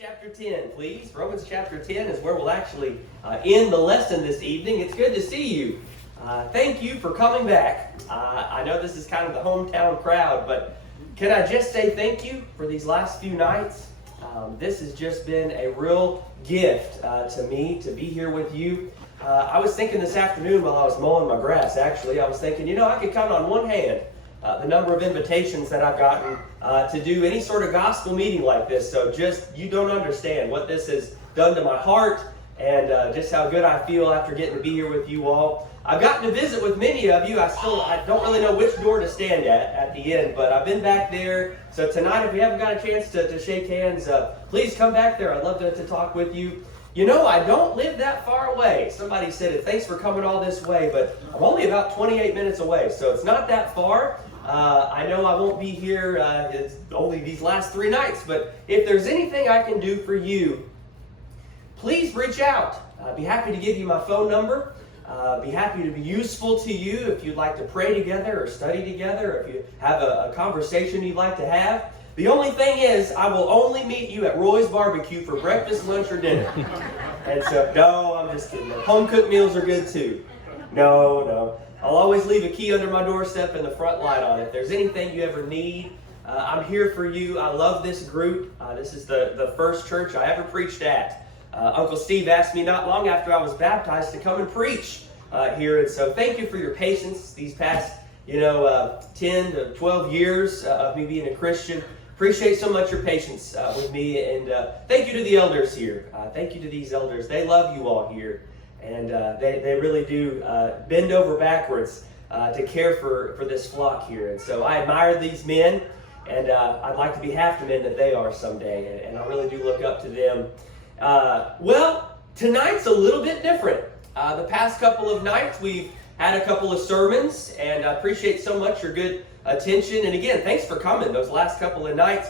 chapter 10, please. Romans chapter 10 is where we'll actually end the lesson this evening. It's good to see you. Thank you for coming back. I know this is kind of the hometown crowd, but can I just say thank you for these last few nights? This has just been a real gift to me to be here with you. I was thinking this afternoon while I was mowing my grass, actually, I was thinking, I could count on one hand the number of invitations that I've gotten to do any sort of gospel meeting like this. So you don't understand what this has done to my heart and just how good I feel after getting to be here with you all. I've gotten to visit with many of you. I don't really know which door to stand at the end, but I've been back there. So tonight, if you haven't got a chance to shake hands, please come back there. I'd love to talk with you. I don't live that far away. Somebody said, thanks for coming all this way, but I'm only about 28 minutes away, so it's not that far. I know I won't be here it's only these last 3 nights, but if there's anything I can do for you, please reach out. I'd be happy to give you my phone number. Be happy to be useful to you if you'd like to pray together or study together, or if you have a conversation you'd like to have. The only thing is, I will only meet you at Roy's Barbecue for breakfast, lunch, or dinner. And so, no, I'm just kidding. Home-cooked meals are good too. No. I'll always leave a key under my doorstep and the front light on it. If there's anything you ever need, I'm here for you. I love this group. This is the first church I ever preached at. Uncle Steve asked me not long after I was baptized to come and preach here. And so thank you for your patience these past, 10 to 12 years of me being a Christian. Appreciate so much your patience with me. And thank you to the elders here. Thank you to these elders. They love you all here. And they really do bend over backwards to care for this flock here. And so I admire these men, and I'd like to be half the men that they are someday. And I really do look up to them. Well, tonight's a little bit different. The past couple of nights, we've had a couple of sermons, and I appreciate so much your good attention. And again, thanks for coming those last couple of nights.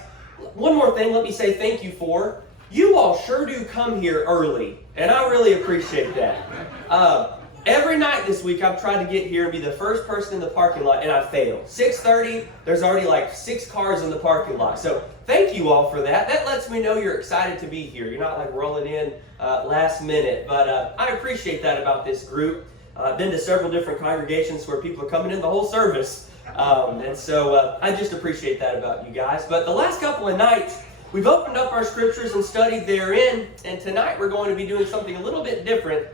One more thing, let me say thank you for. You all sure do come here early, and I really appreciate that. Every night this week, I've tried to get here and be the first person in the parking lot, and I failed. 6:30, there's already like 6 cars in the parking lot. So thank you all for that. That lets me know you're excited to be here. You're not like rolling in last minute, but I appreciate that about this group. I've been to several different congregations where people are coming in the whole service, and so I just appreciate that about you guys. But the last couple of nights, we've opened up our scriptures and studied therein, and tonight we're going to be doing something a little bit different.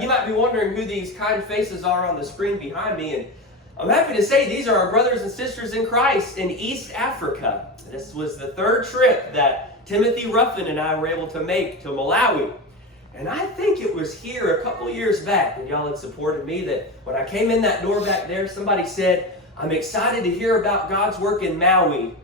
You might be wondering who these kind faces are on the screen behind me, and I'm happy to say these are our brothers and sisters in Christ in East Africa. This was the 3rd trip that Timothy Ruffin and I were able to make to Malawi. And I think it was here a couple years back when y'all had supported me that when I came in that door back there, somebody said, "I'm excited to hear about God's work in Maui."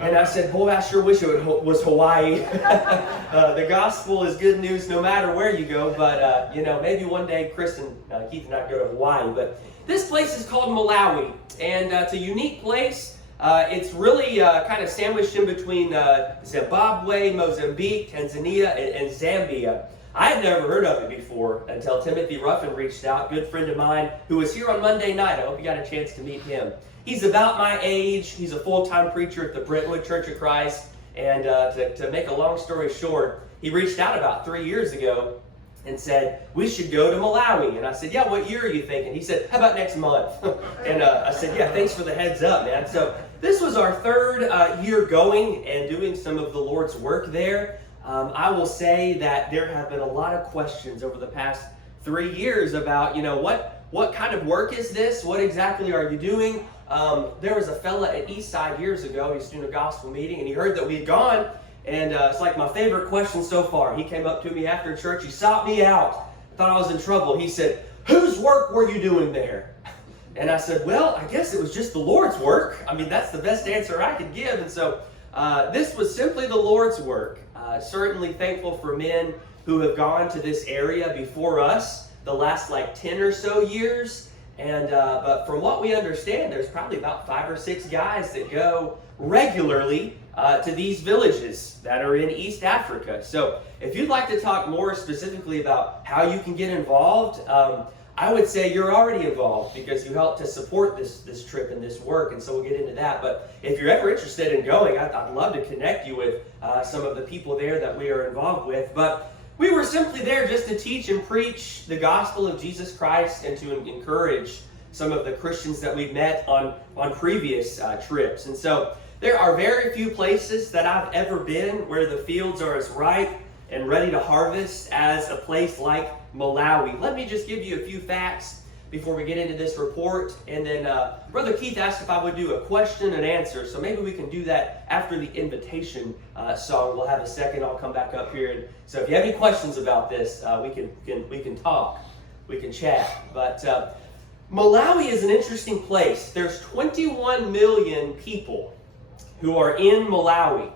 And I said, boy, I sure wish it was Hawaii. The gospel is good news no matter where you go, but maybe one day Chris and Keith and I go to Hawaii. But this place is called Malawi, and it's a unique place. It's really kind of sandwiched in between Zimbabwe, Mozambique, Tanzania, and Zambia. I had never heard of it before until Timothy Ruffin reached out, good friend of mine, who was here on Monday night. I hope you got a chance to meet him. He's about my age. He's a full-time preacher at the Brentwood Church of Christ. And to make a long story short, he reached out about 3 years ago and said, we should go to Malawi. And I said, yeah, what year are you thinking? He said, how about next month? And I said, yeah, thanks for the heads up, man. So this was our 3rd year going and doing some of the Lord's work there. I will say that there have been a lot of questions over the past 3 years about, what kind of work is this? What exactly are you doing? There was a fella at Eastside years ago. He was doing a gospel meeting, and he heard that we had gone. And it's like my favorite question so far. He came up to me after church. He sought me out. Thought I was in trouble. He said, whose work were you doing there? And I said, well, I guess it was just the Lord's work. I mean, that's the best answer I could give. And so this was simply the Lord's work. Certainly thankful for men who have gone to this area before us the last 10 or so years. And but from what we understand, there's probably about 5 or 6 guys that go regularly to these villages that are in East Africa. So if you'd like to talk more specifically about how you can get involved, I would say you're already involved because you helped to support this trip and this work, and so we'll get into that. But if you're ever interested in going, I'd love to connect you with some of the people there that we are involved with. But we were simply there just to teach and preach the gospel of Jesus Christ and to encourage some of the Christians that we've met on previous trips. And so there are very few places that I've ever been where the fields are as ripe and ready to harvest as a place like Malawi. Let me just give you a few facts before we get into this report. And then Brother Keith asked if I would do a question and answer. So maybe we can do that after the invitation song. We'll have a second. I'll come back up here. And so if you have any questions about this, we can talk. We can chat. But Malawi is an interesting place. There's 21 million people who are in Malawi.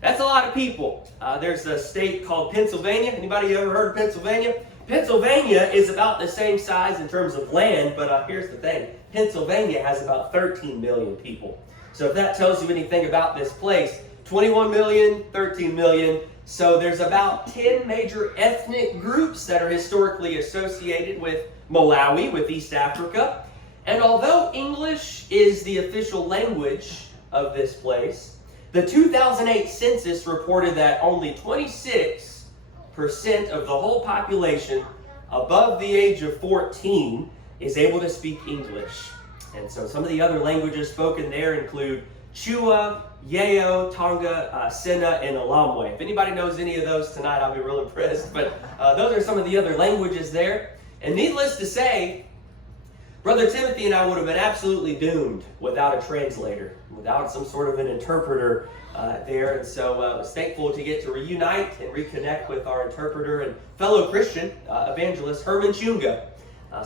That's a lot of people. There's a state called Pennsylvania. Anybody ever heard of Pennsylvania? Pennsylvania is about the same size in terms of land, but here's the thing. Pennsylvania has about 13 million people. So if that tells you anything about this place, 21 million, 13 million. So there's about 10 major ethnic groups that are historically associated with Malawi, with East Africa. And although English is the official language of this place, the 2008 census reported that only 26% of the whole population above the age of 14 is able to speak English. And so some of the other languages spoken there include Chua, Yeo, Tonga, Sena, and Alamwe. If anybody knows any of those tonight, I'll be real impressed. But those are some of the other languages there. And needless to say, Brother Timothy and I would have been absolutely doomed without a translator, without some sort of an interpreter there. And so I was thankful to get to reunite and reconnect with our interpreter and fellow Christian evangelist, Herman Chunga.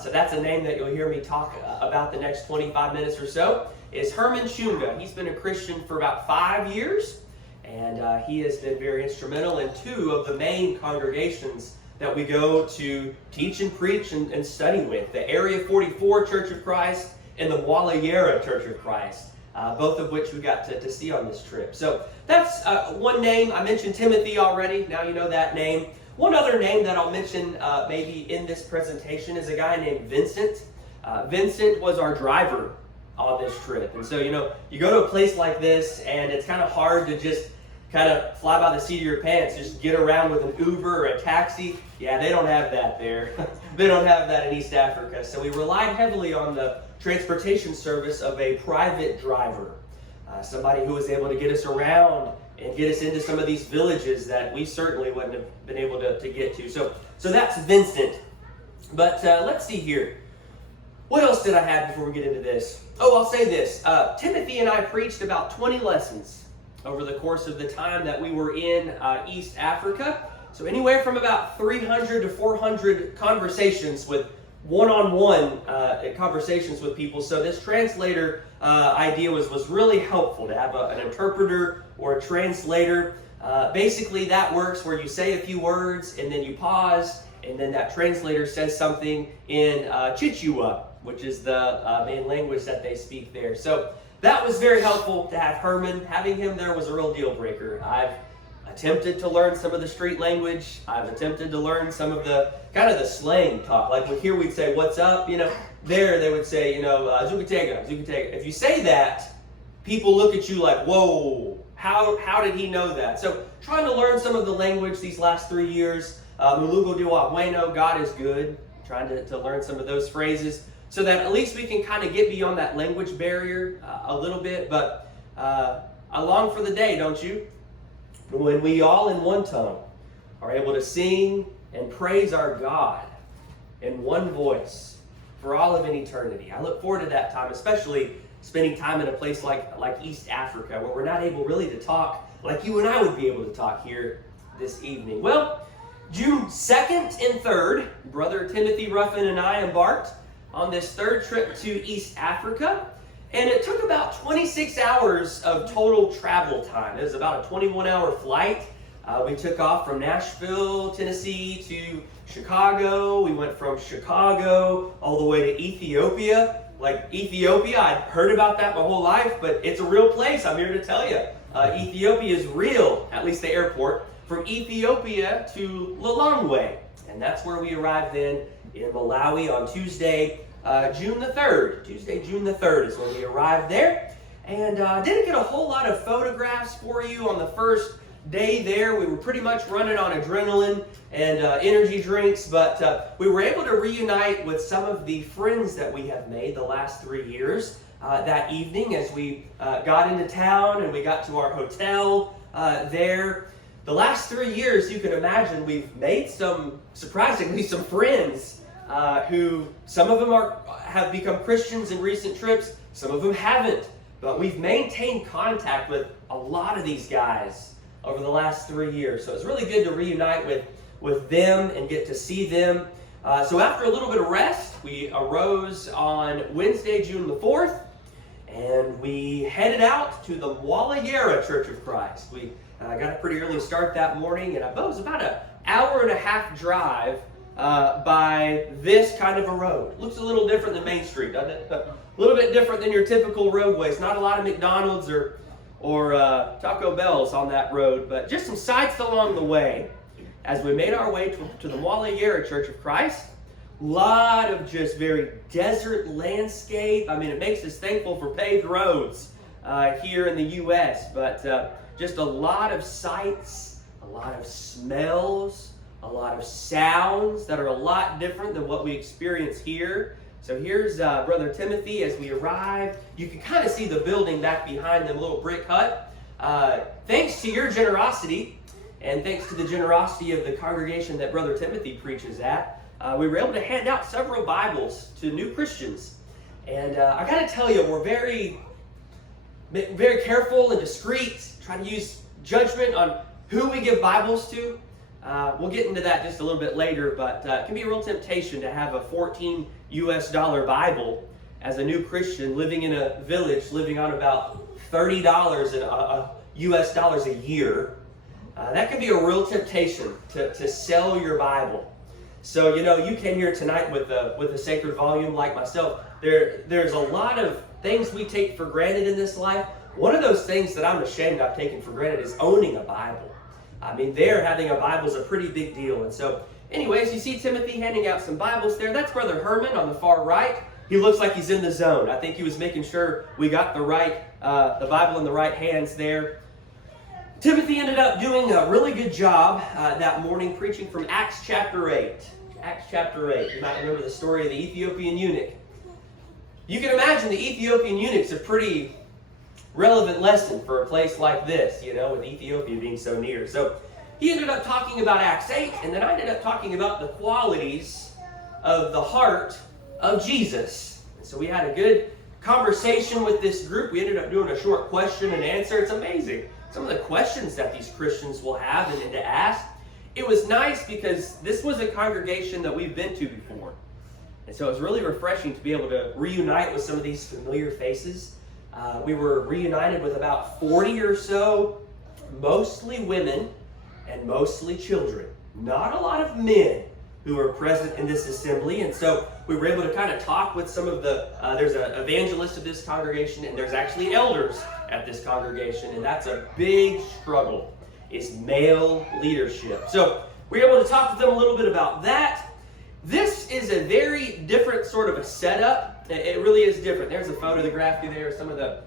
So that's a name that you'll hear me talk about the next 25 minutes or so, is Herman Chunga. He's been a Christian for about 5 years, and he has been very instrumental in 2 of the main congregations that we go to teach and preach and study with, the Area 44 Church of Christ and the Walayera Church of Christ, both of which we got to see on this trip. So that's one name. I mentioned Timothy already. Now you know that name. One other name that I'll mention maybe in this presentation is a guy named Vincent. Vincent was our driver on this trip. And so, you go to a place like this and it's kind of hard to just kind of fly by the seat of your pants, just get around with an Uber or a taxi. Yeah, they don't have that there. They don't have that in East Africa. So we relied heavily on the transportation service of a private driver, somebody who was able to get us around and get us into some of these villages that we certainly wouldn't have been able to get to. So that's Vincent. But let's see here. What else did I have before we get into this? Oh, I'll say this. Timothy and I preached about 20 lessons over the course of the time that we were in East Africa. So anywhere from about 300 to 400 conversations with one-on-one conversations with people. So this translator idea was really helpful to have an interpreter or a translator. Basically that works where you say a few words and then you pause and then that translator says something in Chichewa, which is the main language that they speak there. So that was very helpful to have Herman. Having him there was a real deal breaker. I've attempted to learn some of the street language. I've attempted to learn some of the kind of the slang talk. Like here we'd say, "What's up?" There they would say, "Zukatega, Zukatega." If you say that, people look at you like, "Whoa, how did he know that?" So trying to learn some of the language these last 3 years. Mulugo diwa bueno, God is good. Trying to learn some of those phrases, so that at least we can kind of get beyond that language barrier a little bit. But I long for the day, don't you? When we all in one tongue are able to sing and praise our God in one voice for all of an eternity. I look forward to that time, especially spending time in a place like East Africa, where we're not able really to talk like you and I would be able to talk here this evening. Well, June 2nd and 3rd, Brother Timothy Ruffin and I embarked on this 3rd trip to East Africa, and it took about 26 hours of total travel time. It was about a 21-hour flight. We took off from Nashville, Tennessee to Chicago. We went from Chicago all the way to Ethiopia. Like Ethiopia, I'd heard about that my whole life, but it's a real place, I'm here to tell you. Ethiopia is real, at least the airport. From Ethiopia to Lilongwe, and that's where we arrived then in Malawi on Tuesday, June the 3rd. Tuesday, June the 3rd is when we arrived there. And didn't get a whole lot of photographs for you on the first day there. We were pretty much running on adrenaline and energy drinks, but we were able to reunite with some of the friends that we have made the last 3 years that evening as we got into town and we got to our hotel there. The last 3 years, you can imagine, we've made surprisingly some friends who, some of them have become Christians in recent trips, some of them haven't. But we've maintained contact with a lot of these guys over the last 3 years. So it's really good to reunite with them and get to see them. So after a little bit of rest, we arose on Wednesday, June the 4th, and we headed out to the Malawi Church of Christ. We got a pretty early start that morning, and it was about an hour and a half drive by this kind of a road. Looks a little different than Main Street, doesn't it? A little bit different than your typical roadways. Not a lot of McDonald's or Taco Bells on that road, but just some sights along the way as we made our way to the Malawi Church of Christ. A lot of just very desert landscape. I mean, it makes us thankful for paved roads here in the U.S., but just a lot of sights, a lot of smells, a lot of sounds that are a lot different than what we experience here. So here's Brother Timothy as we arrive. You can kind of see the building back behind them, little brick hut. Thanks to your generosity, and thanks to the generosity of the congregation that Brother Timothy preaches at, we were able to hand out several Bibles to new Christians. And I got to tell you, we're very, very careful and discreet, trying to use judgment on who we give Bibles to. We'll get into that just a little bit later, but it can be a real temptation to have a $14 Bible as a new Christian living in a village, living on about $30 US dollars a year. That can be a real temptation to sell your Bible. So, you know, you came here tonight with a sacred volume like myself. There's a lot of things we take for granted in this life. One of those things that I'm ashamed I've taken for granted is owning a Bible. I mean, having a Bible is a pretty big deal. And so, anyways, you see Timothy handing out some Bibles there. That's Brother Herman on the far right. He looks like he's in the zone. I think he was making sure we got the Bible in the right hands there. Timothy ended up doing a really good job that morning preaching from Acts chapter 8. Acts chapter 8. You might remember the story of the Ethiopian eunuch. You can imagine the Ethiopian eunuch's a pretty relevant lesson for a place like this, you know, with Ethiopia being so near. So he ended up talking about Acts 8, and then I ended up talking about the qualities of the heart of Jesus. And so we had a good conversation with this group. We ended up doing a short question and answer. It's amazing. Some of the questions that these Christians will have and to ask. It was nice because this was a congregation that we've been to before. And so it was really refreshing to be able to reunite with some of these familiar faces. We were reunited with about 40 or so, mostly women and mostly children. Not a lot of men who were present in this assembly. And so we were able to kind of talk with some of there's an evangelist of this congregation, and there's actually elders at this congregation. And that's a big struggle, is male leadership. So we were able to talk to them a little bit about that. This is a very different sort of a setup. It really is different. There's a photograph there of some of the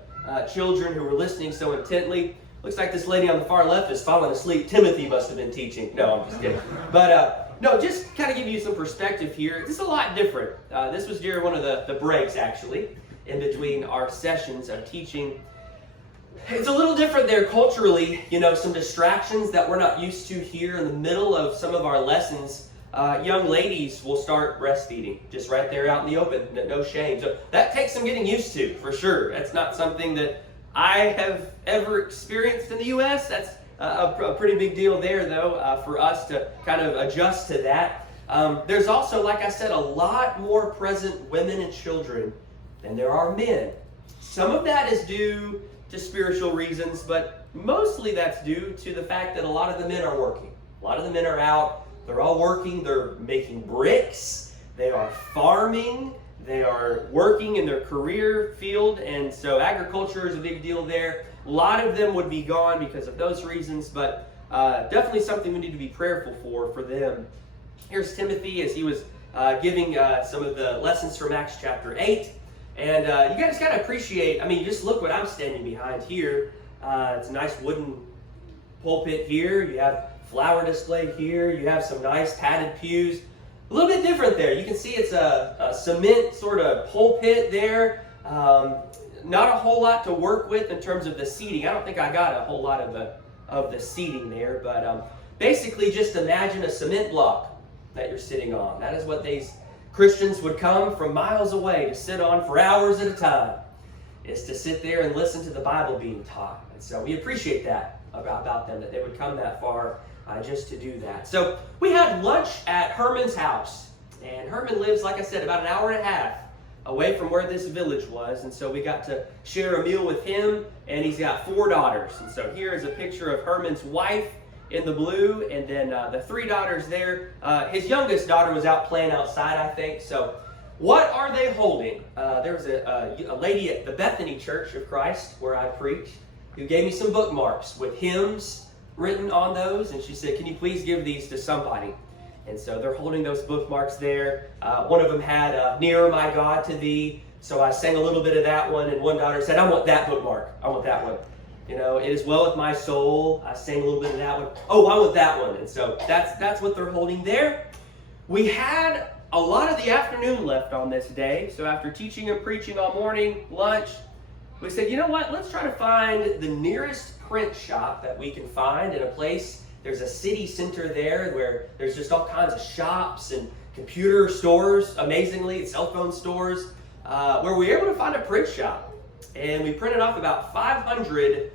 children who were listening so intently. Looks like this lady on the far left is falling asleep. Timothy must have been teaching. No, I'm just kidding. But no, just kind of give you some perspective here. This is a lot different. This was during one of the breaks, actually, in between our sessions of teaching. It's a little different there culturally. You know, some distractions that we're not used to here in the middle of some of our lessons. Young ladies will start breastfeeding just right there out in the open, no shame. So that takes some getting used to, for sure. That's not something that I have ever experienced in the U.S. That's a pretty big deal there, though, for us to kind of adjust to that. There's also, like I said, a lot more present women and children than there are men. Some of that is due to spiritual reasons, but mostly that's due to the fact that a lot of the men are working. A lot of the men are out. They're all working. They're making bricks. They are farming. They are working in their career field. And so agriculture is a big deal there. A lot of them would be gone because of those reasons, but definitely something we need to be prayerful for them. Here's Timothy as he was giving some of the lessons from Acts chapter 8. And you guys got to appreciate, I mean, just look what I'm standing behind here. It's a nice wooden pulpit here. You have flower display here. You have some nice padded pews. A little bit different there. You can see it's a cement sort of pulpit there. Not a whole lot to work with in terms of the seating. I don't think I got a whole lot of the seating there, but basically just imagine a cement block that you're sitting on. That is what these Christians would come from miles away to sit on for hours at a time, is to sit there and listen to the Bible being taught. And so we appreciate that about them, that they would come that far just to do that. So we had lunch at Herman's house, and Herman lives, like I said, about an hour and a half away from where this village was, and so we got to share a meal with him, and he's got 4 daughters. And so here is a picture of Herman's wife in the blue, and then the 3 daughters there. His youngest daughter was out playing outside, I think. So what are they holding? There was a lady at the Bethany Church of Christ, where I preach, who gave me some bookmarks with hymns written on those, and she said, can you please give these to somebody? And so they're holding those bookmarks there. One of them had Nearer My God to Thee, so I sang a little bit of that one, and one daughter said, I want that bookmark. I want that one. You know, It Is Well With My Soul. I sang a little bit of that one. Oh, I want that one. And so that's what they're holding there. We had a lot of the afternoon left on this day, so after teaching and preaching all morning, lunch, we said, you know what, let's try to find the nearest print shop that we can find in a place. There's a city center there where there's just all kinds of shops and computer stores, amazingly, cell phone stores, where we were able to find a print shop. And we printed off about 500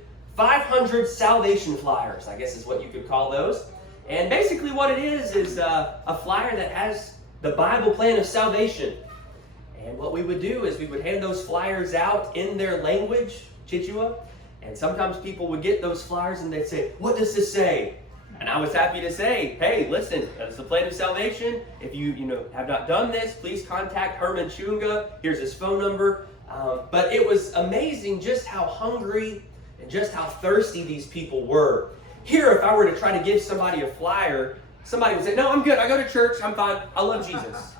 salvation flyers, I guess is what you could call those. And basically what it is a flyer that has the Bible plan of salvation. And what we would do is we would hand those flyers out in their language, Chichewa, and sometimes people would get those flyers and they'd say, what does this say? And I was happy to say, hey, listen, that's the plan of salvation. If you have not done this, please contact Herman Chunga. Here's his phone number. But it was amazing just how hungry and just how thirsty these people were. Here, if I were to try to give somebody a flyer, somebody would say, no, I'm good. I go to church. I'm fine. I love Jesus.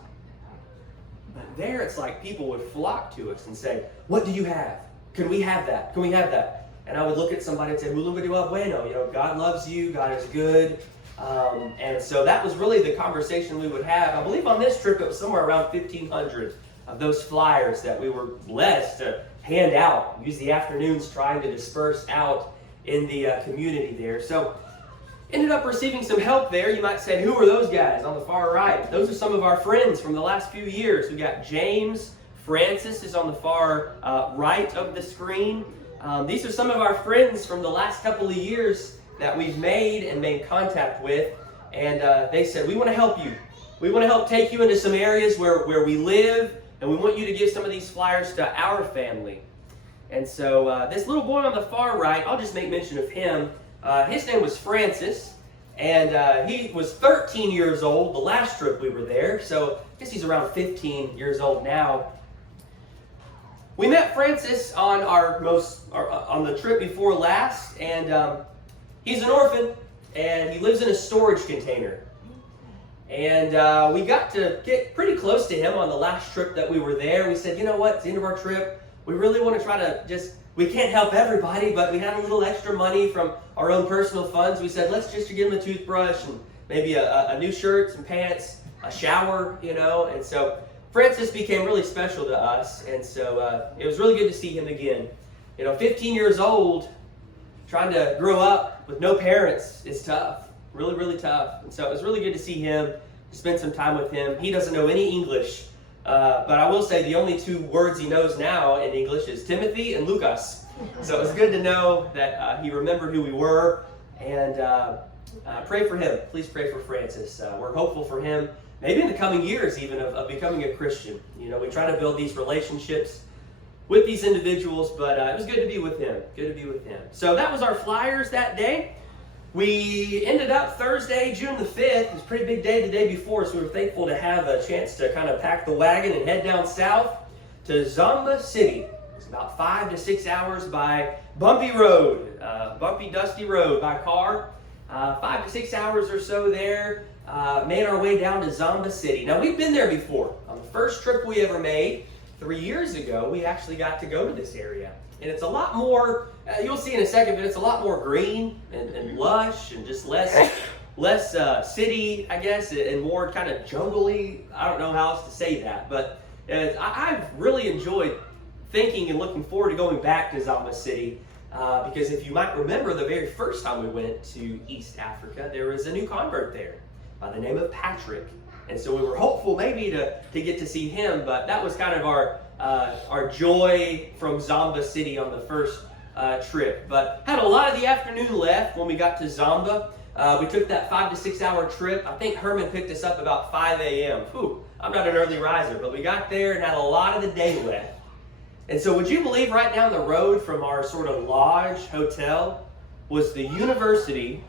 But there, it's like people would flock to us and say, what do you have? Can we have that? Can we have that? And I would look at somebody and say, "Mulungu bueno," God loves you, God is good. And so that was really the conversation we would have. I believe on this trip it was somewhere around 1,500 of those flyers that we were blessed to hand out, use the afternoons trying to disperse out in the community there. So ended up receiving some help there. You might say, who are those guys on the far right? Those are some of our friends from the last few years. We got James, Francis is on the far right of the screen. These are some of our friends from the last couple of years that we've made contact with. And they said, we want to help you. We want to help take you into some areas where we live, and we want you to give some of these flyers to our family. And so this little boy on the far right, I'll just make mention of him. His name was Francis, and he was 13 years old the last trip we were there. So I guess he's around 15 years old now. We met Francis on on the trip before last, and he's an orphan, and he lives in a storage container. And we got to get pretty close to him on the last trip that we were there. We said, you know what, it's the end of our trip. We really want to try to we can't help everybody, but we had a little extra money from our own personal funds. We said, let's just give him a toothbrush and maybe a new shirt, some pants, a shower, And so Francis became really special to us, and so it was really good to see him again. 15 years old, trying to grow up with no parents is tough, really, really tough. And so it was really good to see him, to spend some time with him. He doesn't know any English, but I will say the only 2 words he knows now in English is Timothy and Lucas. So it was good to know that he remembered who we were, and pray for him. Please pray for Francis. We're hopeful for him. Maybe in the coming years even of becoming a Christian. We try to build these relationships with these individuals, but it was good to be with him. Good to be with him. So that was our flyers that day. We ended up Thursday, June the 5th. It was a pretty big day the day before, so we were thankful to have a chance to kind of pack the wagon and head down south to Zamba City. It's about 5 to 6 hours by bumpy road, bumpy, dusty road by car. 5 to 6 hours or so there. Made our way down to Zomba City. Now, we've been there before. On the first trip we ever made, 3 years ago, we actually got to go to this area. And it's a lot more, you'll see in a second, but it's a lot more green and lush and just less city, I guess, and more kind of jungly. I don't know how else to say that, but I've really enjoyed thinking and looking forward to going back to Zomba City because if you might remember, the very first time we went to East Africa, there was a new convert there by the name of Patrick. And so we were hopeful maybe to get to see him, but that was kind of our joy from Zomba City on the first trip. But had a lot of the afternoon left when we got to Zomba. We took that 5 to 6 hour trip. I think Herman picked us up about 5 a.m. Whew, I'm not an early riser, but we got there and had a lot of the day left. And so would you believe right down the road from our sort of lodge hotel was the University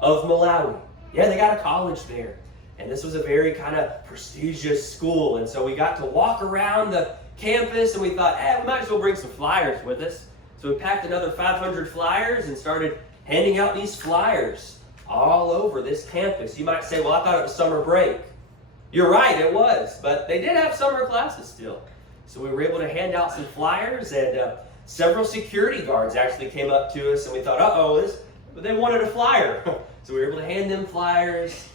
of Malawi. Yeah, they got a college there. And this was a very kind of prestigious school. And so we got to walk around the campus and we thought, we might as well bring some flyers with us. So we packed another 500 flyers and started handing out these flyers all over this campus. You might say, well, I thought it was summer break. You're right, it was. But they did have summer classes still. So we were able to hand out some flyers and several security guards actually came up to us and we thought, they wanted a flyer. So we were able to hand them flyers.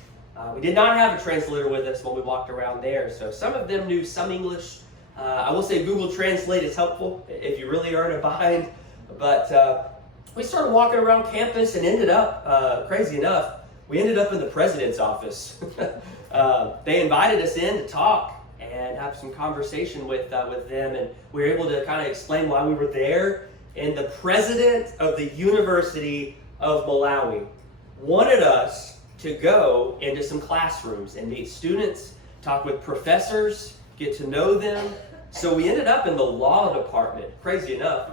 We did not have a translator with us when we walked around there, so some of them knew some English. I will say Google Translate is helpful if you really are in a bind. But we started walking around campus and ended up, crazy enough, we ended up in the president's office. They invited us in to talk and have some conversation with them, and we were able to kind of explain why we were there. And the president of the University of Malawi wanted us to go into some classrooms and meet students, talk with professors, get to know them. So we ended up in the law department, crazy enough,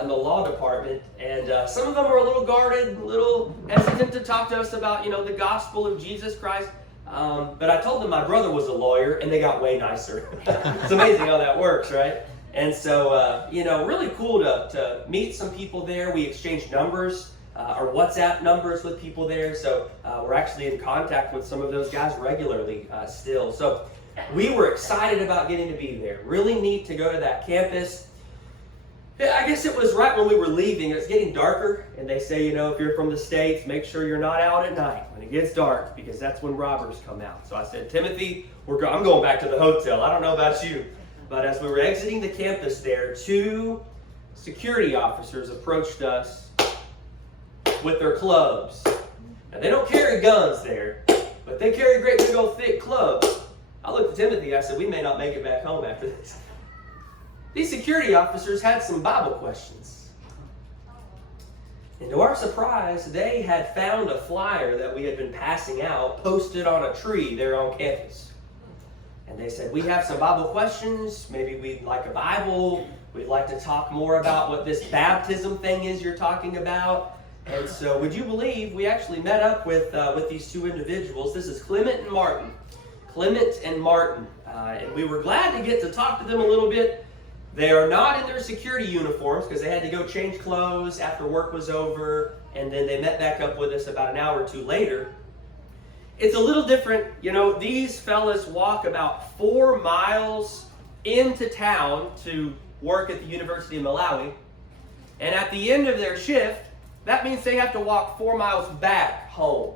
in the law department. And some of them were a little guarded, a little hesitant to talk to us about, the gospel of Jesus Christ. But I told them my brother was a lawyer, and they got way nicer. It's amazing how that works, right? And so, really cool to meet some people there. We exchanged numbers. Our WhatsApp numbers with people there, so we're actually in contact with some of those guys regularly still. So we were excited about getting to be there. Really neat to go to that campus. I guess it was right when we were leaving. It was getting darker, and they say, if you're from the States, make sure you're not out at night when it gets dark, because that's when robbers come out. So I said, Timothy, I'm going back to the hotel. I don't know about you. But as we were exiting the campus there, 2 security officers approached us with their clubs. Now, they don't carry guns there, but they carry great big old thick clubs. I looked at Timothy, I said, we may not make it back home after this. These security officers had some Bible questions. And to our surprise, they had found a flyer that we had been passing out, posted on a tree there on campus. And they said, we have some Bible questions. Maybe we'd like a Bible. We'd like to talk more about what this baptism thing is you're talking about. And so, would you believe, we actually met up with these 2 individuals. This is Clement and Martin. And we were glad to get to talk to them a little bit. They are not in their security uniforms because they had to go change clothes after work was over, and then they met back up with us about an hour or 2 later. It's a little different. These fellas walk about 4 miles into town to work at the University of Malawi, and at the end of their shift, that means they have to walk 4 miles back home.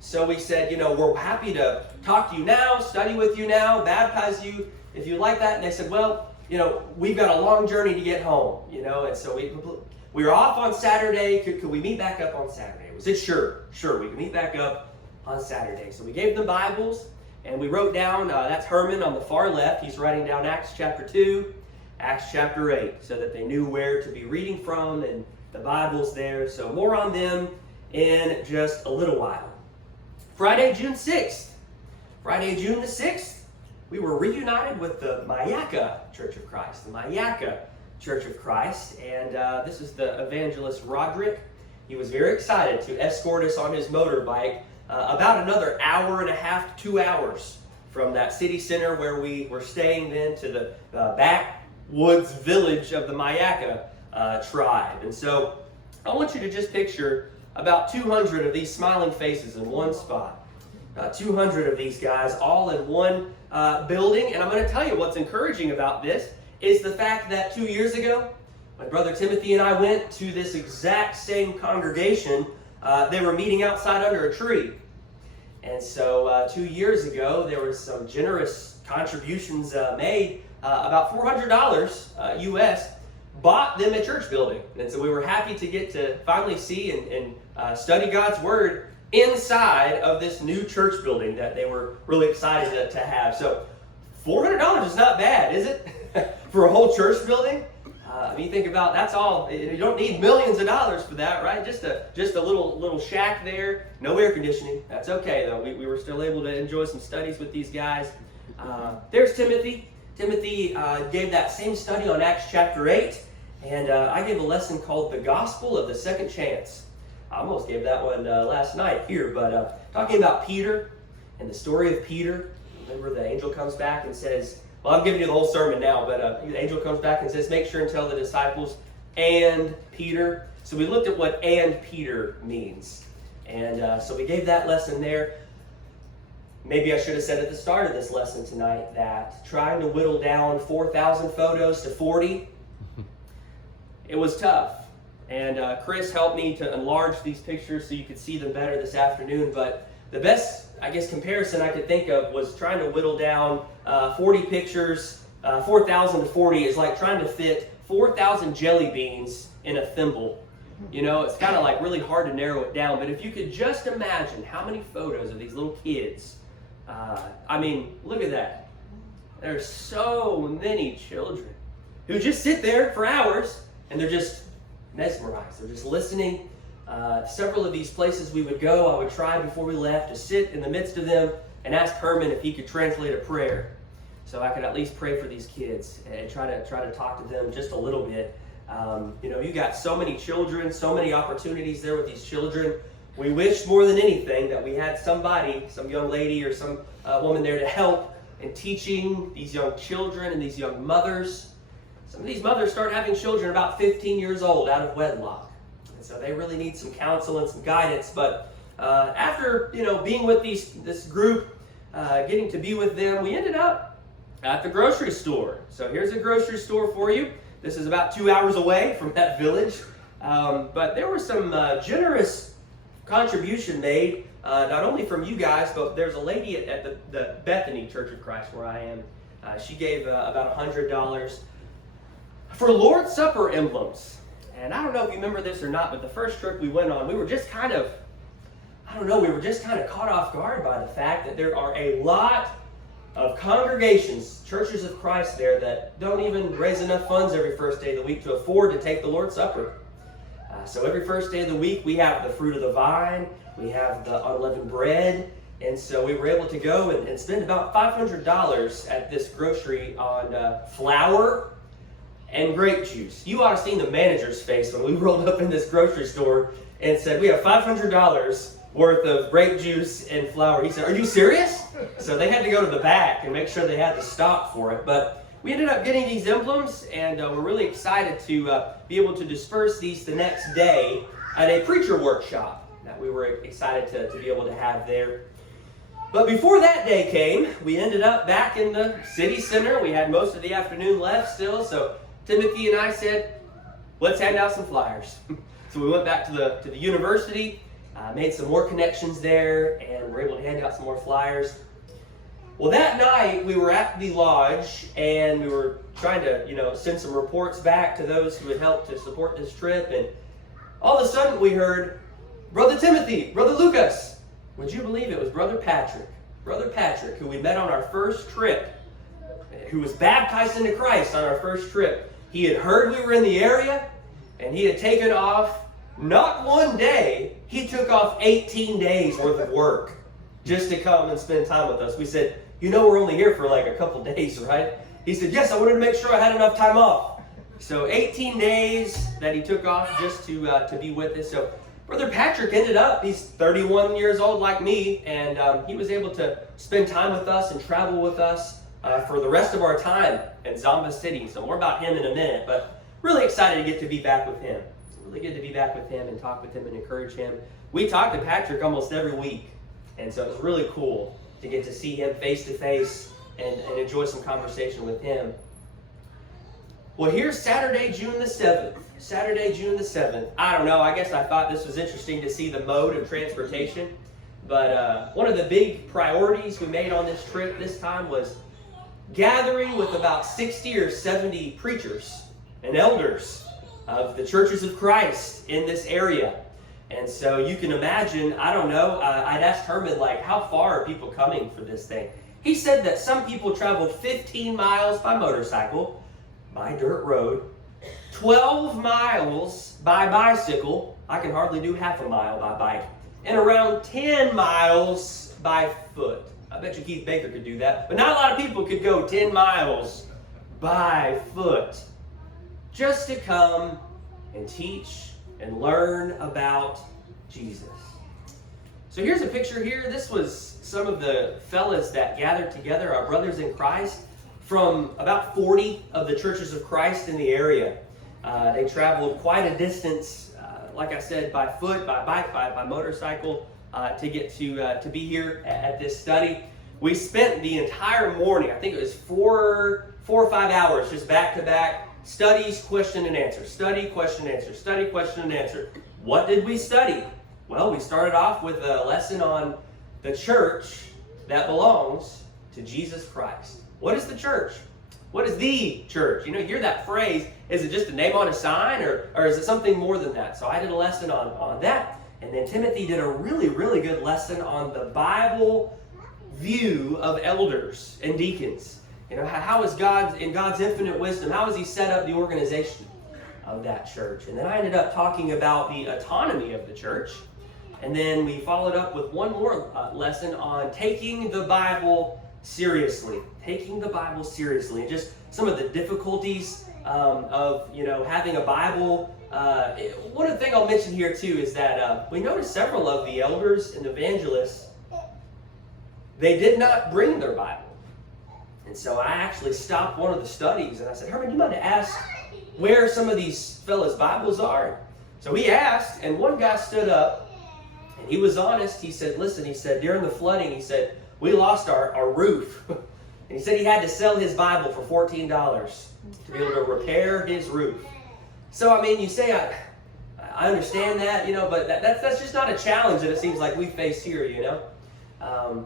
So we said, we're happy to talk to you now, study with you now, baptize you if you like that. And they said, well, we've got a long journey to get home, and so we were off on Saturday. Could we meet back up on Saturday? We said, sure, we can meet back up on Saturday. So we gave them Bibles, and we wrote down, that's Herman on the far left. He's writing down Acts chapter 2, Acts chapter 8, so that they knew where to be reading from, and the Bible's there. So more on them in just a little while. Friday, June the 6th, we were reunited with the Mayaka Church of Christ. And this is the evangelist Roderick. He was very excited to escort us on his motorbike about another hour and a half to 2 hours from that city center where we were staying then to the backwoods village of the Mayaka tribe. And so I want you to just picture about 200 of these smiling faces in one spot. 200 of these guys all in one building. And I'm going to tell you what's encouraging about this is the fact that 2 years ago, when Brother Timothy and I went to this exact same congregation, they were meeting outside under a tree. And so 2 years ago, there was some generous contributions made, about $400 US, bought them a church building. And so we were happy to get to finally see and study God's Word inside of this new church building that they were really excited to have. So $400 is not bad, is it? For a whole church building? I mean, you think about, that's all. You don't need millions of dollars for that, right? Just a little shack there, no air conditioning. That's okay, though. We were still able to enjoy some studies with these guys. There's Timothy. Timothy gave that same study on Acts chapter 8, and I gave a lesson called The Gospel of the Second Chance. I almost gave that one last night here, but talking about Peter and the story of Peter. Remember, the angel comes back and says, well, I'm giving you the whole sermon now, but the angel comes back and says, make sure and tell the disciples and Peter. So we looked at what and Peter means. And so we gave that lesson there. Maybe I should have said at the start of this lesson tonight that trying to whittle down 4,000 photos to 40, it was tough. And Chris helped me to enlarge these pictures so you could see them better this afternoon. But the best, I guess, comparison I could think of was trying to whittle down 40 pictures. 4,000 to 40 is like trying to fit 4,000 jelly beans in a thimble. You know, it's kind of like really hard to narrow it down. But if you could just imagine how many photos of these little kids, I mean, look at that. There's so many children who just sit there for hours and they're just mesmerized. They're just listening. Several of these places we would go, I would try before we left to sit in the midst of them and ask Herman if he could translate a prayer, so I could at least pray for these kids and try to talk to them just a little bit. You know, you got so many children, so many opportunities there with these children. We wish more than anything that we had somebody, some young lady or some woman there to help in teaching these young children and these young mothers. Some of these mothers start having children about 15 years old out of wedlock. And so they really need some counsel and some guidance. But after, being with this group, getting to be with them, we ended up at the grocery store. So here's a grocery store for you. This is about 2 hours away from that village. But there was some generous contribution made, not only from you guys, but there's a lady at the Bethany Church of Christ where I am. She gave about $100 for Lord's Supper emblems. And I don't know if you remember this or not, but the first trip we went on, we were just kind of caught off guard by the fact that there are a lot of congregations, churches of Christ there, that don't even raise enough funds every first day of the week to afford to take the Lord's Supper. So every first day of the week, we have the fruit of the vine, we have the unleavened bread, and so we were able to go and spend about $500 at this grocery on flour and grape juice. You ought to have seen the manager's face when we rolled up in this grocery store and said, we have $500 worth of grape juice and flour. He said, are you serious? So they had to go to the back and make sure they had the stock for it. But we ended up getting these emblems, and we're really excited to be able to disperse these the next day at a preacher workshop that we were excited to be able to have there. But before that day came, we ended up back in the city center. We had most of the afternoon left still, so Timothy and I said, let's hand out some flyers. So we went back to the university, made some more connections there, and were able to hand out some more flyers. Well, that night we were at the lodge, and we were trying to, send some reports back to those who had helped to support this trip. And all of a sudden we heard, Brother Timothy, Brother Lucas. Would you believe it was Brother Patrick? Brother Patrick, who we met on our first trip, who was baptized into Christ on our first trip. He had heard we were in the area, and he had taken off, not one day, he took off 18 days worth of work just to come and spend time with us. We said, we're only here for like a couple days, right? He said, yes, I wanted to make sure I had enough time off. So 18 days that he took off just to be with us. So Brother Patrick ended up, he's 31 years old like me, and he was able to spend time with us and travel with us for the rest of our time in Zamba City. So more about him in a minute, but really excited to get to be back with him. really good to be back with him and talk with him and encourage him. We talk to Patrick almost every week, and so it was really cool to get to see him face to face and enjoy some conversation with him. Well, here's Saturday, June the 7th. Saturday, June the 7th. I don't know, I guess I thought this was interesting to see the mode of transportation. But one of the big priorities we made on this trip this time was gathering with about 60 or 70 preachers and elders of the churches of Christ in this area. And so you can imagine, I don't know, I'd asked Herman, like, how far are people coming for this thing? He said that some people traveled 15 miles by motorcycle, by dirt road, 12 miles by bicycle. I can hardly do half a mile by bike. And around 10 miles by foot. I bet you Keith Baker could do that. But not a lot of people could go 10 miles by foot just to come and teach and learn about Jesus. So here's a picture here. This was some of the fellas that gathered together, our brothers in Christ, from about 40 of the churches of Christ in the area. They traveled quite a distance, like I said, by foot, by bike, by motorcycle, to get to be here at this study. We spent the entire morning, I think it was four or 5 hours, just back to back, studies, question and answer, study, question and answer, study, question and answer. What did we study? Well, we started off with a lesson on the church that belongs to Jesus Christ. What is the church? What is the church? You know, you hear that phrase. Is it just a name on a sign, or is it something more than that? So I did a lesson on that. And then Timothy did a really, really good lesson on the Bible view of elders and deacons. You know, how is God, in God's infinite wisdom, how has he set up the organization of that church? And then I ended up talking about the autonomy of the church. And then we followed up with one more lesson on taking the Bible seriously. Taking the Bible seriously. And just some of the difficulties of, you know, having a Bible. One of the things I'll mention here too is that we noticed several of the elders and evangelists, they did not bring their Bible. And so I actually stopped one of the studies and I said, Herman, you might ask where some of these fellas' Bibles are. So he asked, and one guy stood up and he was honest. He said, listen, he said, during the flooding, he said, we lost our roof. And he said he had to sell his Bible for $14 to be able to repair his roof. So, I mean, you say, I understand that, you know, but that's just not a challenge that it seems like we face here, you know.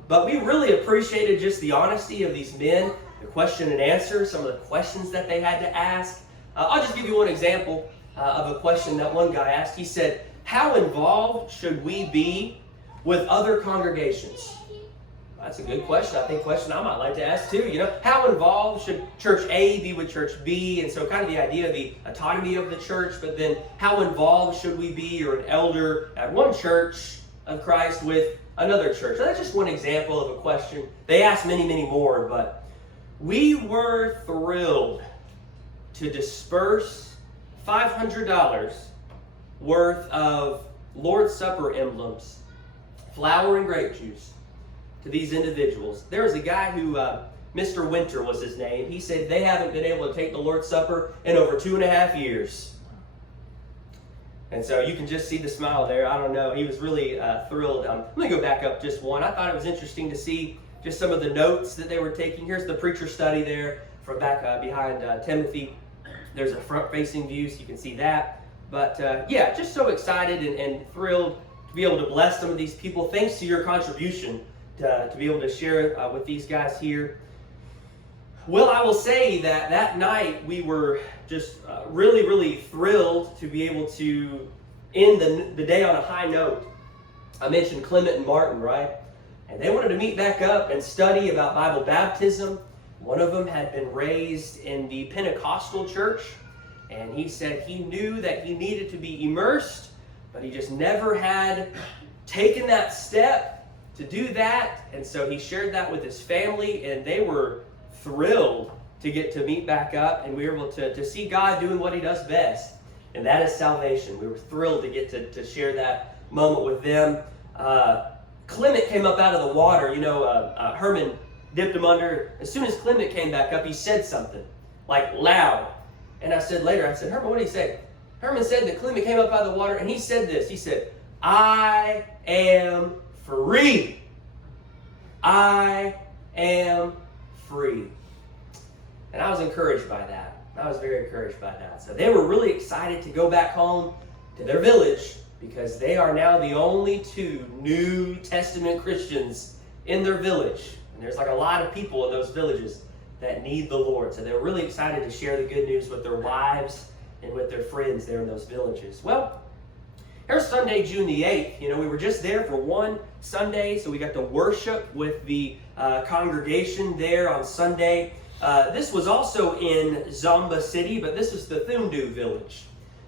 But we really appreciated just the honesty of these men, the question and answer, some of the questions that they had to ask. I'll just give you one example of a question that one guy asked. He said, how involved should we be with other congregations? That's a good question. I think a question I might like to ask too. You know, how involved should Church A be with Church B? And so kind of the idea of the autonomy of the church, but then how involved should we be, or an elder at one church of Christ with another church? So that's just one example of a question. They asked many, many more, but we were thrilled to disperse $500 worth of Lord's Supper emblems, flour and grape juice, to these individuals. There was a guy who, Mr. Winter was his name. He said they haven't been able to take the Lord's Supper in over 2.5 years. And so you can just see the smile there. I don't know. He was really thrilled. Let me go back up just one. I thought it was interesting to see just some of the notes that they were taking. Here's the preacher study there from back behind Timothy. There's a front-facing view, so you can see that. But yeah, just so excited and thrilled to be able to bless some of these people. Thanks to your contribution to be able to share with these guys here. Well, I will say that that night we were just really, really thrilled to be able to end the day on a high note. I mentioned Clement and Martin, right? And they wanted to meet back up and study about Bible baptism. One of them had been raised in the Pentecostal church, and he said he knew that he needed to be immersed, but he just never had taken that step to do that. And so he shared that with his family, and they were thrilled to get to meet back up, and we were able to see God doing what he does best, and that is salvation. We were thrilled to get to share that moment with them. Clement came up out of the water. You know, Herman dipped him under. As soon as Clement came back up, he said something, like loud. And I said later, Herman, what did he say? Herman said that Clement came up out of the water and he said this. He said, "I am free. I am free." And I was encouraged by that. I was very encouraged by that. So they were really excited to go back home to their village because they are now the only 2 New Testament Christians in their village. And there's like a lot of people in those villages that need the Lord. So they're really excited to share the good news with their wives and with their friends there in those villages. Well, here's Sunday, June the 8th. We were just there for one Sunday, so we got to worship with the congregation there on Sunday. This was also in Zomba City, but this is the Thundu village.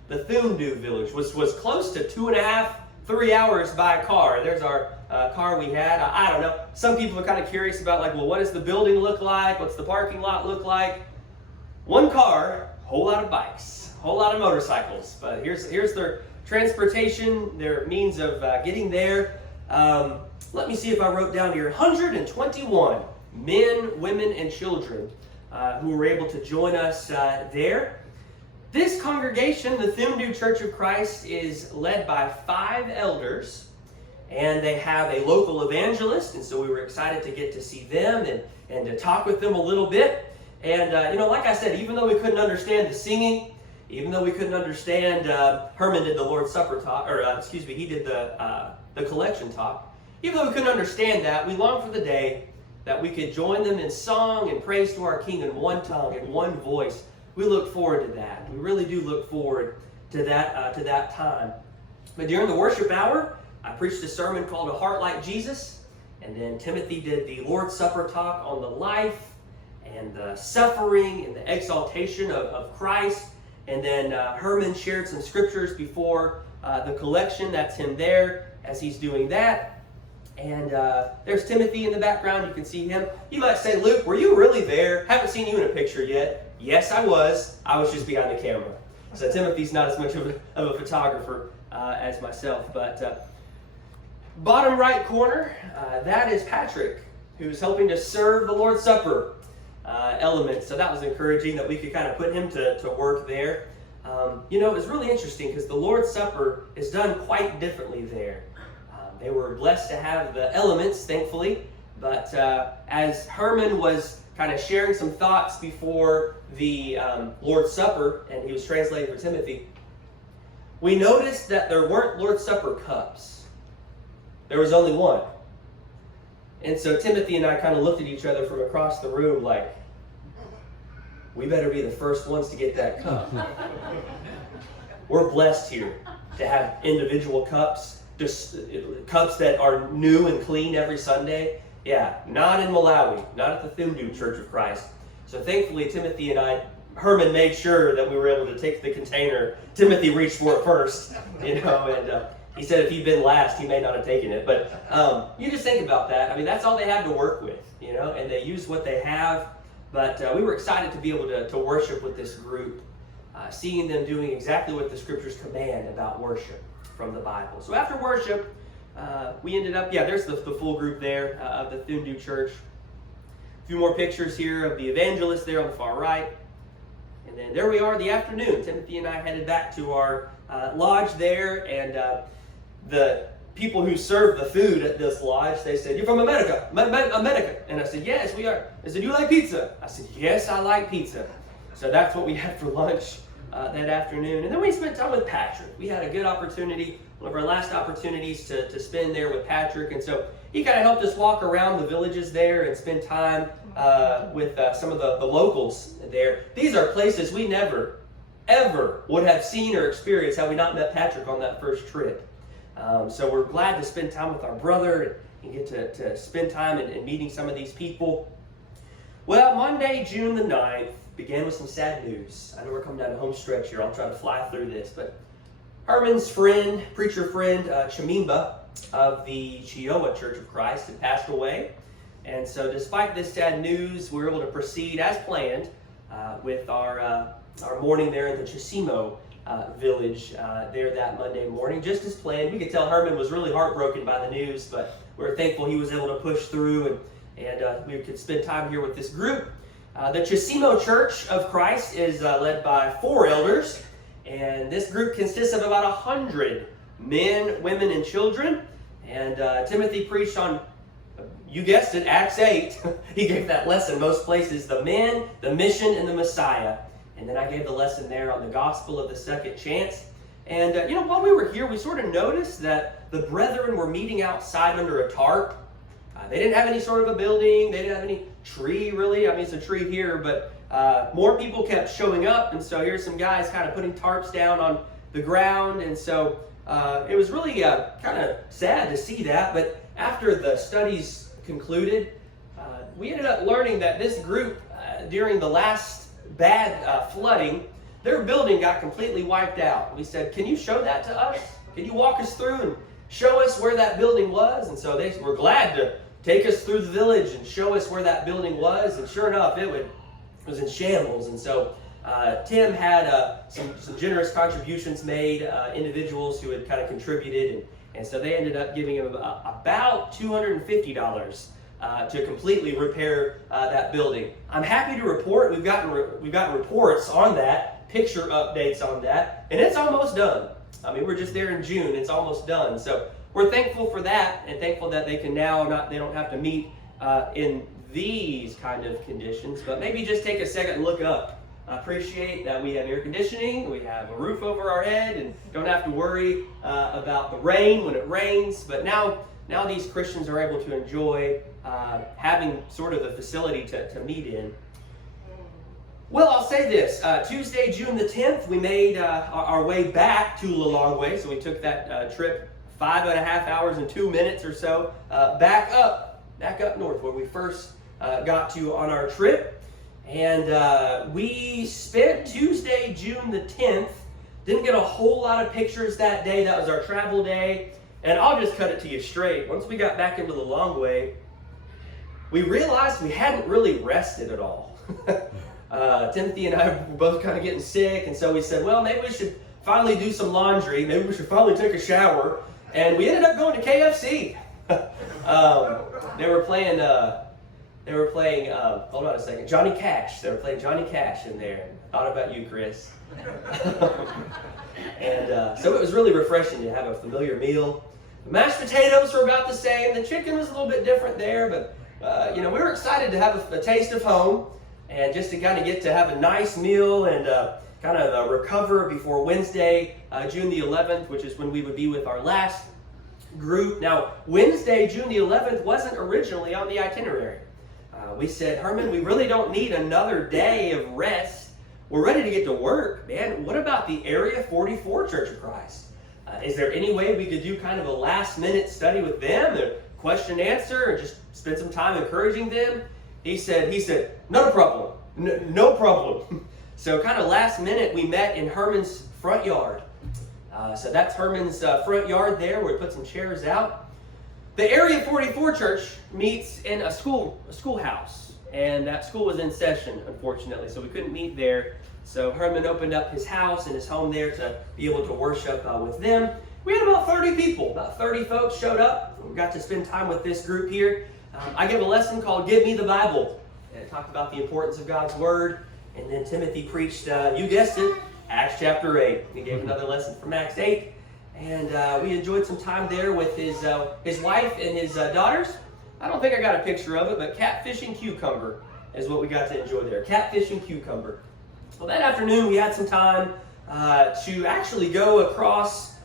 The Thundu village, which was close to 2.5, 3 hours by car. There's our car we had. I don't know. Some people are kind of curious about, like, well, what does the building look like? What's the parking lot look like? One car, whole lot of bikes, whole lot of motorcycles. But here's their transportation, their means of getting there. Let me see if I wrote down here. 121 men, women, and children who were able to join us there. This congregation, the Thundu Church of Christ, is led by 5 elders, and they have a local evangelist, and so we were excited to get to see them and to talk with them a little bit. And, like I said, even though we couldn't understand the singing, even though we couldn't understand, Herman did the Lord's Supper talk, he did the collection talk. Even though we couldn't understand that, we longed for the day that we could join them in song and praise to our King in one tongue and one voice. We look forward to that. We really do look forward to that time. But during the worship hour, I preached a sermon called A Heart Like Jesus, and then Timothy did the Lord's Supper talk on the life and the suffering and the exaltation of Christ. And then Herman shared some scriptures before the collection. That's him there as he's doing that. And there's Timothy in the background. You can see him. You might say, "Luke, were you really there? Haven't seen you in a picture yet." Yes, I was. I was just behind the camera. So Timothy's not as much of a photographer as myself. But bottom right corner, that is Patrick, who's helping to serve the Lord's Supper element. So that was encouraging that we could kind of put him to work there. It was really interesting because the Lord's Supper is done quite differently there. They were blessed to have the elements, thankfully. But as Herman was kind of sharing some thoughts before the Lord's Supper, and he was translating for Timothy, we noticed that there weren't Lord's Supper cups. There was only one. And so Timothy and I kind of looked at each other from across the room like, we better be the first ones to get that cup. We're blessed here to have individual cups, just cups that are new and clean every Sunday. Yeah, not in Malawi, not at the Thundu Church of Christ. So thankfully, Timothy and Herman made sure that we were able to take the container. Timothy reached for it first, and he said if he'd been last, he may not have taken it. But you just think about that. I mean, that's all they have to work with, and they use what they have. But we were excited to be able to worship with this group, seeing them doing exactly what the Scriptures command about worship from the Bible. So after worship, we ended up, there's the full group there of the Thundu Church. A few more pictures here of the evangelist there on the far right. And then there we are in the afternoon. Timothy and I headed back to our lodge there, and the people who serve the food at this lodge, they said, "You're from America, America." And I said, "Yes, we are." They said, "You like pizza?" I said, "Yes, I like pizza." So that's what we had for lunch that afternoon. And then we spent time with Patrick. We had a good opportunity, one of our last opportunities to spend there with Patrick. And so he kind of helped us walk around the villages there and spend time with some of the locals there. These are places we never, ever would have seen or experienced had we not met Patrick on that first trip. So we're glad to spend time with our brother and get to spend time in meeting some of these people. Well, Monday, June the 9th, began with some sad news. I know we're coming down the home stretch here. I'll try to fly through this. But Herman's friend, preacher friend, Chamimba of the Chioa Church of Christ had passed away. And so despite this sad news, we were able to proceed as planned with our morning there in the Chisimo village there that Monday morning, just as planned. We could tell Herman was really heartbroken by the news, but we're thankful he was able to push through and we could spend time here with this group. The Chisimo Church of Christ is led by 4 elders, And this group consists of about 100 men, women, and children. And Timothy preached on, you guessed it, Acts 8. He gave that lesson most places, the men, the mission, and the Messiah. And then I gave the lesson there on the gospel of the second chance. And, while we were here, we sort of noticed that the brethren were meeting outside under a tarp. They didn't have any sort of a building. They didn't have any tree, really. I mean, it's a tree here, but more people kept showing up. And so here's some guys kind of putting tarps down on the ground. And so it was really kind of sad to see that. But after the studies concluded, we ended up learning that this group, during the last bad flooding, their building got completely wiped out. We said, can you show that to us? Can you walk us through and show us where that building was? And so they were glad to take us through the village and show us where that building was. And sure enough, it was in shambles. And so Tim had some generous contributions made, individuals who had kind of contributed. And so they ended up giving him about $250 to completely repair that building. I'm happy to report we've gotten reports on that, picture updates on that, and it's almost done. I mean, we're just there in June. It's almost done. So we're thankful for that, and thankful that they can now they don't have to meet in these kind of conditions. But maybe just take a second and look up. I appreciate that we have air conditioning, we have a roof over our head, and don't have to worry about the rain when it rains. But now these Christians are able to enjoy having sort of the facility to meet in. Well, I'll say this. Tuesday, June the 10th, we made our way back to Lilongwe. So we took that trip 5.5 hours and 2 minutes or so back up north where we first got to on our trip. And we spent Tuesday, June the 10th. Didn't get a whole lot of pictures that day. That was our travel day. And I'll just cut it to you straight. Once we got back into Lilongwe, we realized we hadn't really rested at all. Timothy and I were both kind of getting sick, and so we said, well, maybe we should finally do some laundry. Maybe we should finally take a shower. And we ended up going to KFC. They were playing, hold on a second, Johnny Cash. They were playing Johnny Cash in there. Thought about you, Chris. And so it was really refreshing to have a familiar meal. The mashed potatoes were about the same. The chicken was a little bit different there, but we were excited to have a taste of home and just to kind of get to have a nice meal and kind of recover before Wednesday, June the 11th, which is when we would be with our last group. Now, Wednesday, June the 11th wasn't originally on the itinerary. We said, Herman, we really don't need another day of rest. We're ready to get to work, man. What about the Area 44 Church of Christ? Is there any way we could do kind of a last-minute study with them, a question and answer, and just spend some time encouraging them? He said, not a problem, no problem. So kind of last minute, we met in Herman's front yard. So that's Herman's front yard there, where we put some chairs out. The Area 44 Church meets in a schoolhouse, and that school was in session, unfortunately, so we couldn't meet there. So Herman opened up his house and his home there to be able to worship with them. We had about 30 people, about 30 folks showed up. We got to spend time with this group here. I gave a lesson called Give Me the Bible, and it talked about the importance of God's Word. And then Timothy preached, you guessed it, Acts chapter 8. He gave another lesson from Acts 8. And we enjoyed some time there with his wife and his daughters. I don't think I got a picture of it, but catfish and cucumber is what we got to enjoy there. Catfish and cucumber. Well, that afternoon we had some time to actually go across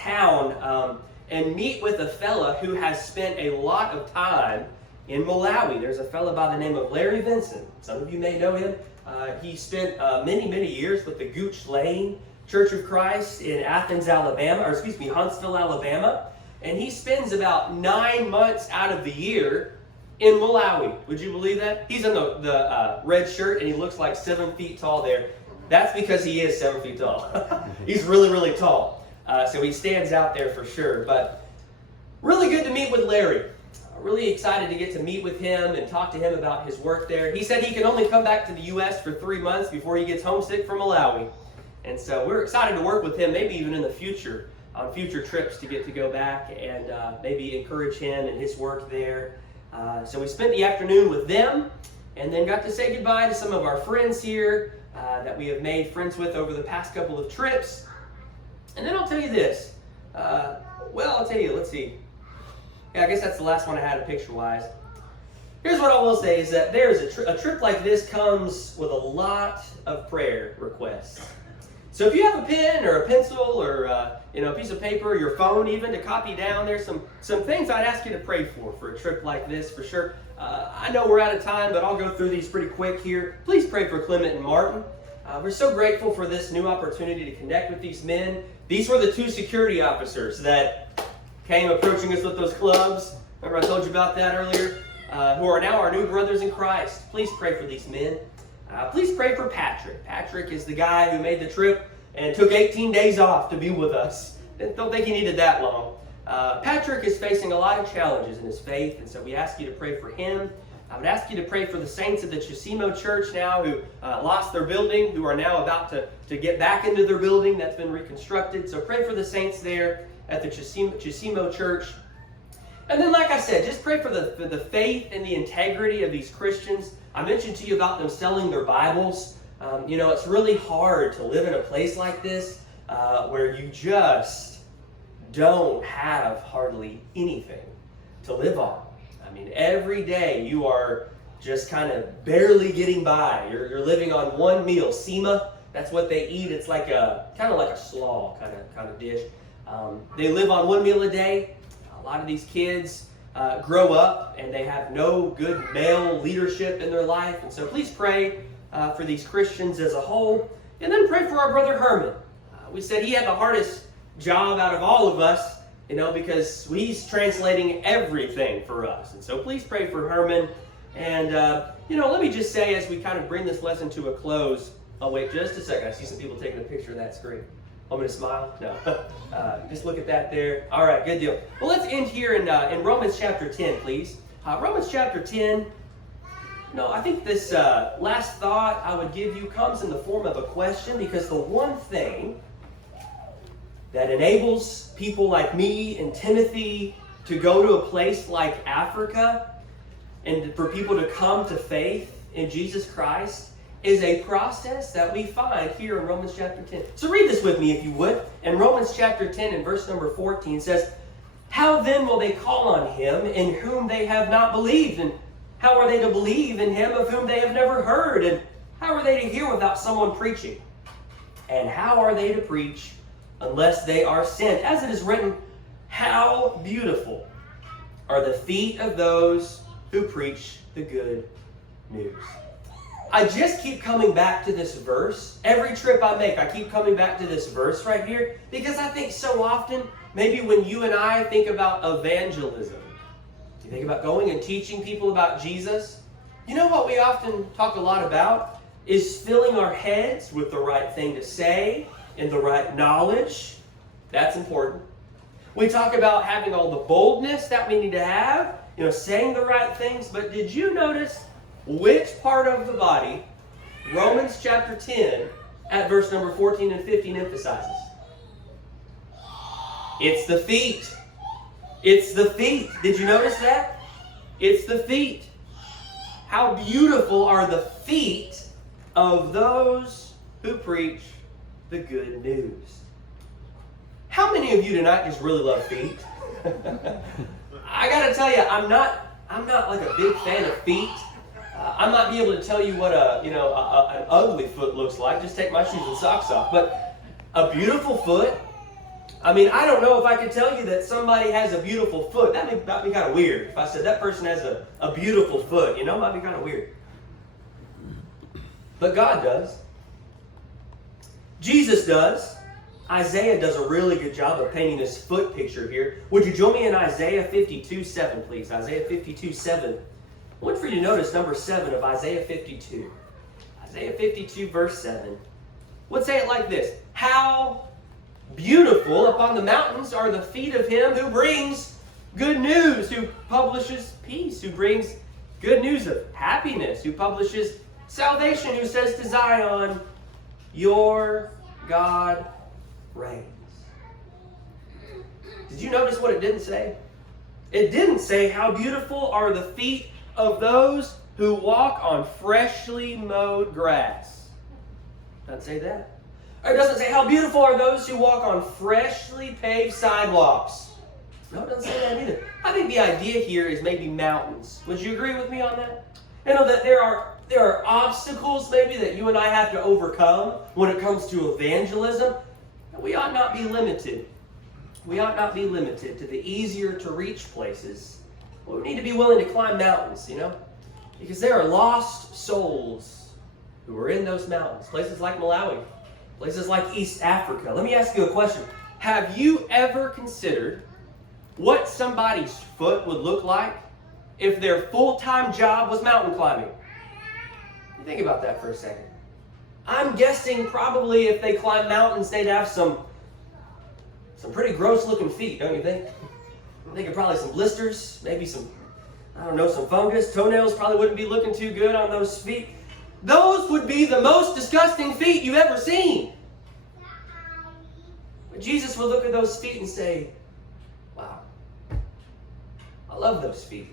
town and meet with a fella who has spent a lot of time in Malawi. There's a fella by the name of Larry Vinson. Some of you may know him. He spent many years with the Gooch Lane Church of Christ in Huntsville, Alabama. And he spends about 9 months out of the year in Malawi. Would you believe that? He's in the red shirt, and he looks like 7 feet tall there. That's because he is 7 feet tall. He's really tall. So he stands out there for sure. But really good to meet with Larry. Really excited to get to meet with him and talk to him about his work there. He said he can only come back to the U.S. for 3 months before he gets homesick from Malawi. And so we're excited to work with him, maybe even in the future, on future trips to get to go back and maybe encourage him and his work there. So we spent the afternoon with them and then got to say goodbye to some of our friends here. that we have made friends with over the past couple of trips. And then I'll tell you this. I'll tell you, let's see. Yeah, I guess that's the last one I had picture-wise. Here's what I will say is that there's a trip like this comes with a lot of prayer requests. So if you have a pen or a pencil or a piece of paper, or your phone even to copy down, there's some things I'd ask you to pray for a trip like this for sure. I know we're out of time, but I'll go through these pretty quick here. Please pray for Clement and Martin. We're so grateful for this new opportunity to connect with these men. These were the two security officers that came approaching us with those clubs. Remember I told you about that earlier? Who are now our new brothers in Christ. Please pray for these men. Please pray for Patrick. Patrick is the guy who made the trip and took 18 days off to be with us. Don't think he needed that long. Patrick is facing a lot of challenges in his faith, and so we ask you to pray for him. I would ask you to pray for the saints of the Chisimo Church now who lost their building, who are now about to get back into their building that's been reconstructed. So pray for the saints there at the Chisimo Church. And then, like I said, just pray for the faith and the integrity of these Christians. I mentioned to you about them selling their Bibles. It's really hard to live in a place like this where you just don't have hardly anything to live on. I mean, every day you are just kind of barely getting by. You're living on one meal. Sema, that's what they eat. It's like kind of like a slaw kind of dish. They live on one meal a day. A lot of these kids grow up and they have no good male leadership in their life. And so please pray for these Christians as a whole. And then pray for our brother Herman. We said he had the hardest job out of all of us, because he's translating everything for us. And so please pray for Herman. And, let me just say as we kind of bring this lesson to a close, oh, wait just a second. I see some people taking a picture of that screen. Want me to smile? No. Just look at that there. All right, good deal. Well, let's end here in Romans chapter 10, please. Romans chapter 10. I think this last thought I would give you comes in the form of a question, because the one thing that enables people like me and Timothy to go to a place like Africa and for people to come to faith in Jesus Christ is a process that we find here in Romans chapter 10. So read this with me if you would. In Romans chapter 10 and verse number 14 says, "How then will they call on him in whom they have not believed? And how are they to believe in him of whom they have never heard? And how are they to hear without someone preaching? And how are they to preach unless they are sent? As it is written, how beautiful are the feet of those who preach the good news." I just keep coming back to this verse. Every trip I make, I keep coming back to this verse right here, because I think so often, maybe when you and I think about evangelism, you think about going and teaching people about Jesus, what we often talk a lot about is filling our heads with the right thing to say and the right knowledge. That's important. We talk about having all the boldness that we need to have, saying the right things. But did you notice which part of the body Romans chapter 10 at verse number 14 and 15 emphasizes? It's the feet. It's the feet. Did you notice that? It's the feet. How beautiful are the feet of those who preach the good news. How many of you tonight just really love feet? I gotta tell you, I'm not like a big fan of feet. I might be able to tell you what an ugly foot looks like. Just take my shoes and socks off. But a beautiful foot, I don't know if I could tell you that somebody has a beautiful foot. That might be kind of weird. If I said that person has a beautiful foot, it might be kind of weird. But God does. Jesus does. Isaiah does a really good job of painting this foot picture here. Would you join me in Isaiah 52:7, please? Isaiah 52:7. I want for you to notice number 7 of Isaiah 52. Isaiah 52, verse 7. Would say it like this: "How beautiful upon the mountains are the feet of him who brings good news, who publishes peace, who brings good news of happiness, who publishes salvation, who says to Zion, your God reigns." Did you notice what it didn't say? It didn't say, "How beautiful are the feet of those who walk on freshly mowed grass." Doesn't say that. Or it doesn't say, how beautiful are those who walk on freshly paved sidewalks. No, it doesn't say that either. I think the idea here is maybe mountains. Would you agree with me on that? You know that there are obstacles maybe that you and I have to overcome when it comes to evangelism. We ought not be limited. We ought not be limited to the easier to reach places. Well, we need to be willing to climb mountains, because there are lost souls who are in those mountains. Places like Malawi, places like East Africa. Let me ask you a question. Have you ever considered what somebody's foot would look like if their full-time job was mountain climbing? Think about that for a second. I'm guessing probably if they climb mountains, they'd have some pretty gross-looking feet, don't you think? I'm thinking probably some blisters, maybe some fungus. Toenails probably wouldn't be looking too good on those feet. Those would be the most disgusting feet you've ever seen. But Jesus would look at those feet and say, wow, I love those feet.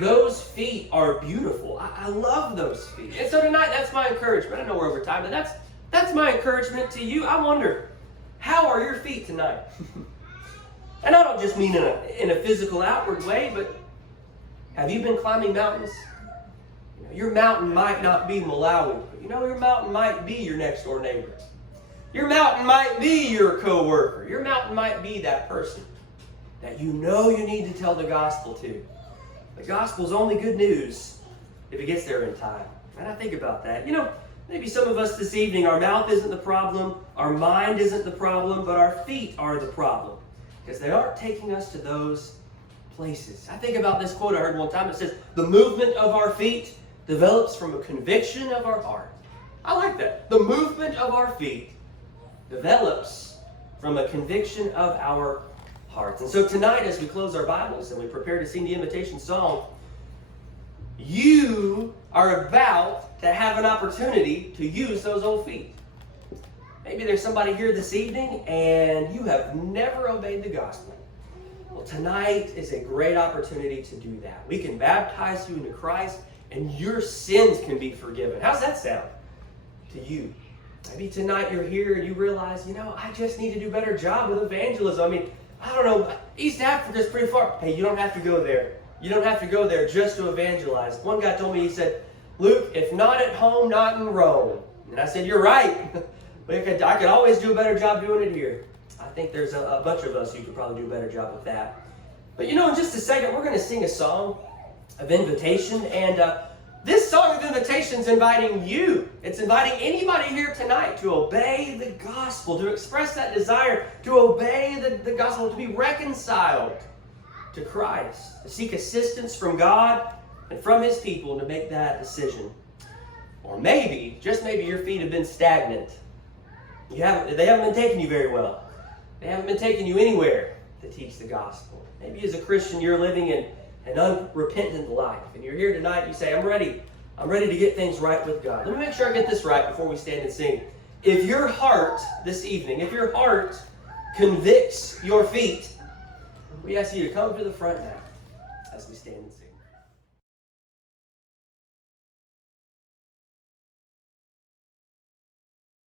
Those feet are beautiful. I love those feet. And so tonight, that's my encouragement. I know we're over time, but that's my encouragement to you. I wonder, how are your feet tonight? And I don't just mean in a physical, outward way, but have you been climbing mountains? Your mountain might not be Malawi, but your mountain might be your next door neighbor. Your mountain might be your coworker. Your mountain might be that person that you need to tell the gospel to. The gospel's only good news if it gets there in time. And I think about that. Maybe some of us this evening, our mouth isn't the problem, our mind isn't the problem, but our feet are the problem. Because they aren't taking us to those places. I think about this quote I heard one time. It says, the movement of our feet develops from a conviction of our heart. I like that. The movement of our feet develops from a conviction of our hearts. And so tonight, as we close our Bibles and we prepare to sing the invitation song, you are about to have an opportunity to use those old feet. Maybe there's somebody here this evening and you have never obeyed the gospel. Well, tonight is a great opportunity to do that. We can baptize you into Christ and your sins can be forgiven. How's that sound to you? Maybe tonight you're here and you realize, I just need to do a better job with evangelism. I don't know, East Africa's pretty far. Hey, you don't have to go there. You don't have to go there just to evangelize. One guy told me, he said, Luke, if not at home, not in Rome. And I said, you're right. I could always do a better job doing it here. I think there's a bunch of us who could probably do a better job with that. But in just a second, we're going to sing a song of invitation. And this song of invitation is inviting you. It's inviting anybody here tonight to obey the gospel, to express that desire, to obey the gospel, to be reconciled to Christ, to seek assistance from God and from His people to make that decision. Or maybe, just maybe, your feet have been stagnant. They haven't been taking you very well. They haven't been taking you anywhere to teach the gospel. Maybe as a Christian you're living in an unrepentant life. And you're here tonight and you say, I'm ready to get things right with God. Let me make sure I get this right before we stand and sing. If your heart this evening, if your heart convicts your feet, we ask you to come to the front now as we stand and sing.